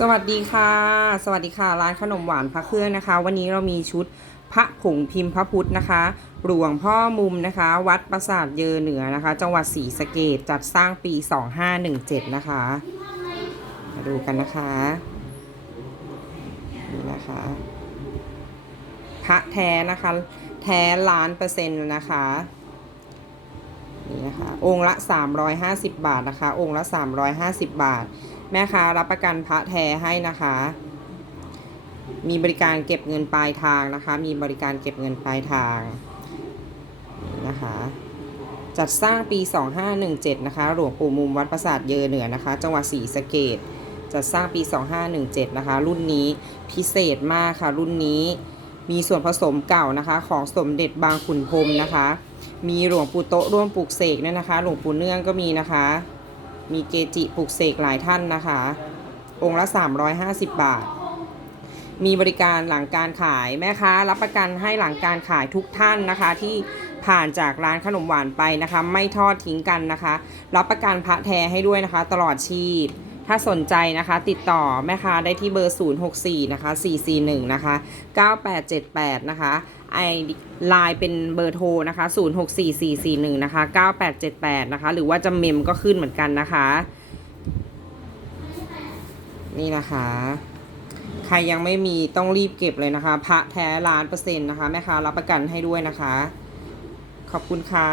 สวัสดีค่ะ สวัสดีค่ะ ร้านขนมหวานพระเครื่องนะคะ วันนี้เรามีชุดพระผงพิมพ์พระพุทธนะคะ หลวงพ่อมุมนะคะ วัดปราสาทเยอเหนือนะคะ จังหวัดศรีสะเกดจัดสร้างปี 2517 นะคะ มาดูกันนะคะ นี่นะคะ พระแท้นะคะ แท้ล้านเปอร์เซ็นต์นะคะ นี่นะคะองค์ละ 350 บาทนะคะ องค์ละ 350 บาท แม่ค้ารับประกันพระแท้ให้นะคะ มีบริการเก็บเงินปลายทางนะคะ มีบริการเก็บเงินปลายทางนะคะจัดสร้างปี 2517 นะคะ หลวงปู่มุมวัดปราสาทเยอเหนือนะคะ จังหวัดศรีสะเกดจัดสร้างปี 2517 นะคะ รุ่นนี้พิเศษมากค่ะ รุ่นนี้มีส่วนผสมเก่านะคะ ของสมเด็จบางขุนพรมนะคะ มีหลวงปู่โตะร่วมปลูกเสกเนี่ยนะคะ หลวงปู่เนื่องก็มีนะคะ มีเกจิปลูกเสกหลายท่านนะคะ องค์ละ 350 บาท มีบริการหลังการขายแม่ค้ารับประกันให้หลังการขายทุกท่านนะคะที่ผ่านจากร้านขนมหวานไปนะคะ ไม่ทอดทิ้งกันนะคะ รับประกันพระแท้ให้ด้วยนะคะ ตลอดชีพ ถ้าสนใจนะคะติดต่อแม่ค้าได้ที่เบอร์ 064 นะคะ 441 นะคะ 9878 นะคะไอไลน์เป็นเบอร์โทรนะคะ 064441 นะคะ 9878 นะคะ หรือว่าจะเมมก็ขึ้นเหมือนกันนะคะ นี่นะคะ ใครยังไม่มีต้องรีบเก็บเลยนะคะ พระแท้ล้านเปอร์เซ็นต์นะคะ แม่ค้ารับประกันให้ด้วยนะคะ ขอบคุณค่ะ